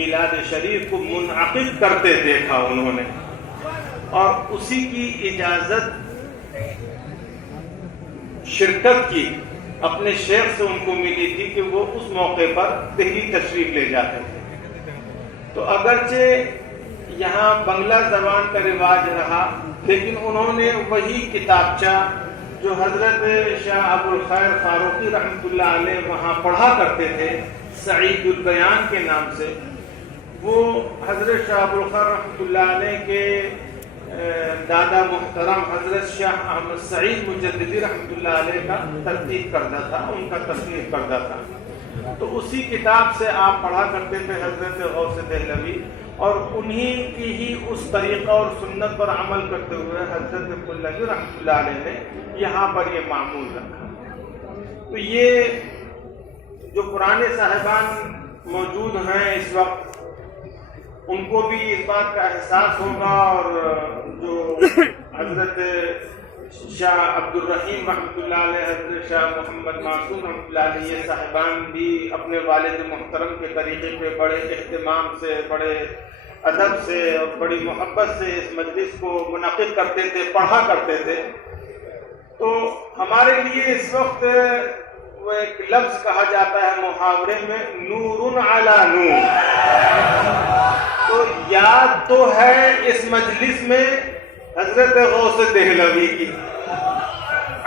میلاد شریف کو منعقد کرتے دیکھا انہوں نے، اور اسی کی اجازت شرکت کی اپنے شیخ سے ان کو ملی تھی کہ وہ اس موقع پر دہلی تشریف لے جاتے تھے۔ تو اگرچہ یہاں بنگلہ زبان کا رواج رہا، لیکن انہوں نے وہی کتابچہ جو حضرت شاہ ابو الخیر فاروقی رحمۃ اللہ علیہ وہاں پڑھا کرتے تھے سعید البیان کے نام سے، وہ حضرت شاہ ابو الخیر رحمۃ اللہ علیہ کے دادا محترم حضرت شاہ احمد سعید مجددی رحمۃ اللہ علیہ کا ترتیب کردہ تھا، ان کا تصنیف کردہ تھا۔ تو اسی کتاب سے آپ پڑھا کرتے تھے حضرت غوث دہلوی، اور انہی کی ہی اس طریقہ اور سنت پر عمل کرتے ہوئے حضرت کلنگی رحمۃ اللہ علیہ نے یہاں پر یہ معمول رکھا۔ تو یہ جو پرانے صاحبان موجود ہیں اس وقت، ان کو بھی اس بات کا احساس ہوگا، اور جو حضرت شاہ عبد الرحیم رحمۃ اللہ علیہ، حضرت شاہ محمد معصوم رحمۃ اللہ علیہ، یہ صاحبان بھی اپنے والد محترم کے طریقے پہ بڑے اہتمام سے، بڑے ادب سے اور بڑی محبت سے اس مجلس کو منعقد کرتے تھے، پڑھا کرتے تھے۔ تو ہمارے لیے اس وقت وہ ایک لفظ کہا جاتا ہے محاورے میں، نور علی نور۔ تو یاد تو ہے اس مجلس میں حضرت غوث دہلوی کی،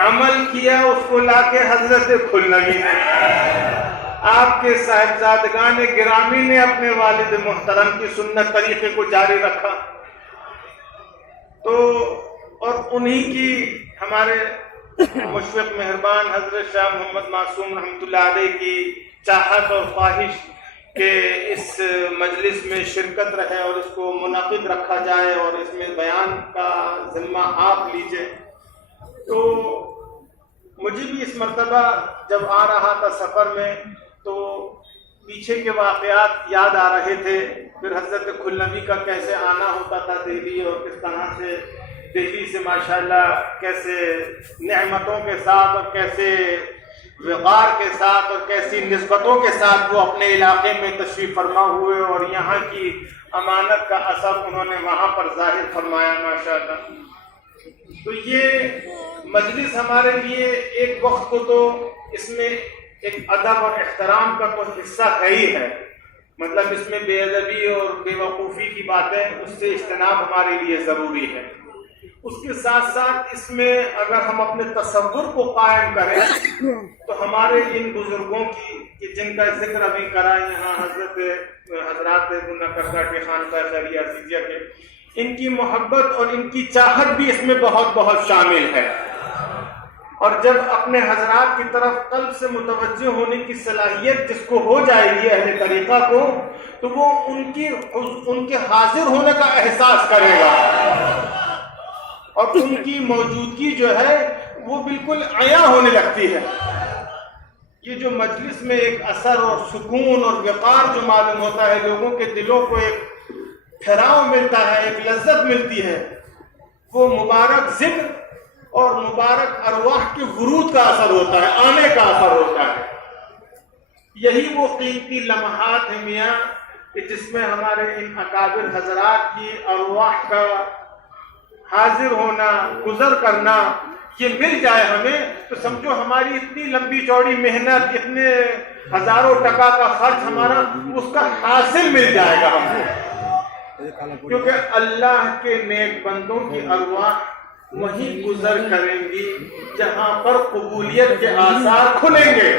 عمل کیا اس کو لا کے حضرت کھلنوی نے، آپ کے صاحبزادگان گرامی نے اپنے والد محترم کی سنت طریقے کو جاری رکھا۔ تو اور انہی کی ہمارے مشفق مہربان حضرت شاہ محمد معصوم رحمۃ اللہ علیہ کی چاہت اور خواہش کہ اس مجلس میں شرکت رہے اور اس کو منعقد رکھا جائے اور اس میں بیان کا ذمہ آپ لیجئے۔ تو مجھے بھی اس مرتبہ جب آ رہا تھا سفر میں تو پیچھے کے واقعات یاد آ رہے تھے، پھر حضرت کھلنوی کا کیسے آنا ہوتا تھا دہلی، اور کس طرح سے دہلی سے ماشاءاللہ کیسے نعمتوں کے ساتھ اور کیسے وقار کے ساتھ اور کیسی نسبتوں کے ساتھ وہ اپنے علاقے میں تشریف فرما ہوئے، اور یہاں کی امانت کا اثر انہوں نے وہاں پر ظاہر فرمایا ماشاءاللہ۔ تو یہ مجلس ہمارے لیے ایک وقت کو تو اس میں ایک ادب اور احترام کا تو حصہ ہے ہی ہے، مطلب اس میں بے ادبی اور بے وقوفی کی باتیں، اس سے اجتناب ہمارے لیے ضروری ہے۔ اس کے ساتھ ساتھ اس میں اگر ہم اپنے تصور کو قائم کریں تو ہمارے ان بزرگوں کی جن کا ذکر ابھی کرا یہاں حضرات کردہ کے خانقاہ خیریہ عزیزیہ کے، ان کی محبت اور ان کی چاہت بھی اس میں بہت بہت شامل ہے، اور جب اپنے حضرات کی طرف قلب سے متوجہ ہونے کی صلاحیت جس کو ہو جائے گی اہل طریقہ کو، تو وہ ان کے حاضر ہونے کا احساس کرے گا، اور ان کی موجودگی جو ہے وہ بالکل عیاں ہونے لگتی ہے۔ یہ جو مجلس میں ایک اثر اور سکون اور وقار جو معلوم ہوتا ہے، لوگوں کے دلوں کو ایک ٹھہراؤ ملتا ہے، ایک لذت ملتی ہے، وہ مبارک ذکر اور مبارک ارواح کے ورود کا اثر ہوتا ہے، آنے کا اثر ہوتا ہے۔ یہی وہ قیمتی لمحات ہیں میاں کہ جس میں ہمارے ان اکابر حضرات کی ارواح کا حاضر ہونا، گزر کرنا، یہ مل جائے ہمیں تو سمجھو ہماری اتنی لمبی چوڑی محنت، اتنے ہزاروں ٹکا کا خرچ ہمارا اس کا حاصل مل جائے گا ہم کو، کیونکہ اللہ کے نیک بندوں کی ارواح وہیں گزر کریں گی جہاں پر قبولیت کے آثار کھلیں گے۔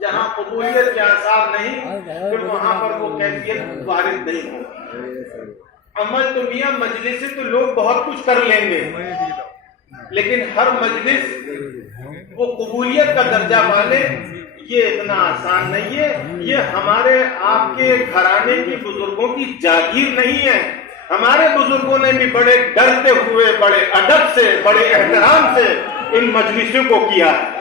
جہاں قبولیت کے آثار نہیں پھر وہاں پر وہ کیفیت وارد نہیں ہوگی۔ عمل تو میاں مجلس سے تو لوگ بہت کچھ کر لیں گے، لیکن ہر مجلس وہ قبولیت کا درجہ والے یہ اتنا آسان نہیں ہے۔ یہ ہمارے آپ کے گھرانے کے بزرگوں کی جاگیر نہیں ہے۔ ہمارے بزرگوں نے بھی بڑے ڈرتے ہوئے، بڑے ادب سے، بڑے احترام سے ان مجلسوں کو کیا ہے۔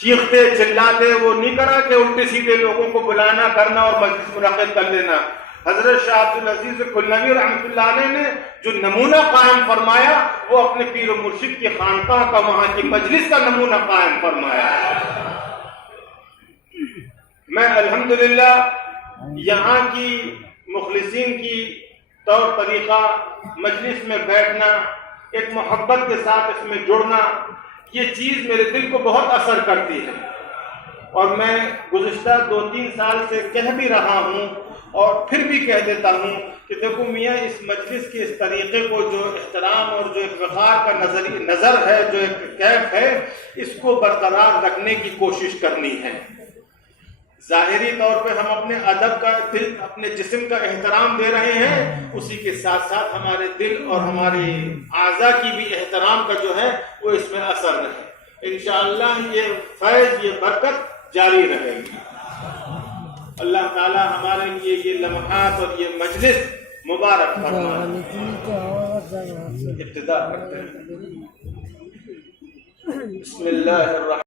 چیختے چلاتے وہ نہیں کرا کہ الٹے سیدھے لوگوں کو بلانا کرنا اور مجلس منعقد کر لینا۔ حضرت شاہ عبد العزیز کھلنوی رحمۃ اللہ علیہ نے جو نمونہ قائم فرمایا وہ اپنے پیر و مرشد کی خانقاہ کا، وہاں کی مجلس کا نمونہ قائم فرمایا۔ میں الحمدللہ یہاں کی مخلصین کی طور طریقہ مجلس میں بیٹھنا، ایک محبت کے ساتھ اس میں جڑنا، یہ چیز میرے دل کو بہت اثر کرتی ہے، اور میں گزشتہ 2-3 سال سے کہہ بھی رہا ہوں اور پھر بھی کہہ دیتا ہوں کہ دیکھو میاں، اس مجلس کے اس طریقے کو، جو احترام اور جو ایک وقار کا نظر ہے، جو ایک کیف ہے، اس کو برقرار رکھنے کی کوشش کرنی ہے۔ ظاہری طور پہ ہم اپنے ادب کا، اپنے جسم کا احترام دے رہے ہیں، اسی کے ساتھ ساتھ ہمارے دل اور ہمارے اعضاء کی بھی احترام کا جو ہے وہ اس میں اثر رہے۔ انشاءاللہ یہ فیض، یہ برکت جاری رہے گی۔ اللہ تعالی ہمارے لیے یہ لمحات اور یہ مجلس مبارک فرمائے۔ ابتدا کرتے ہیں۔ بسم اللہ الرحمن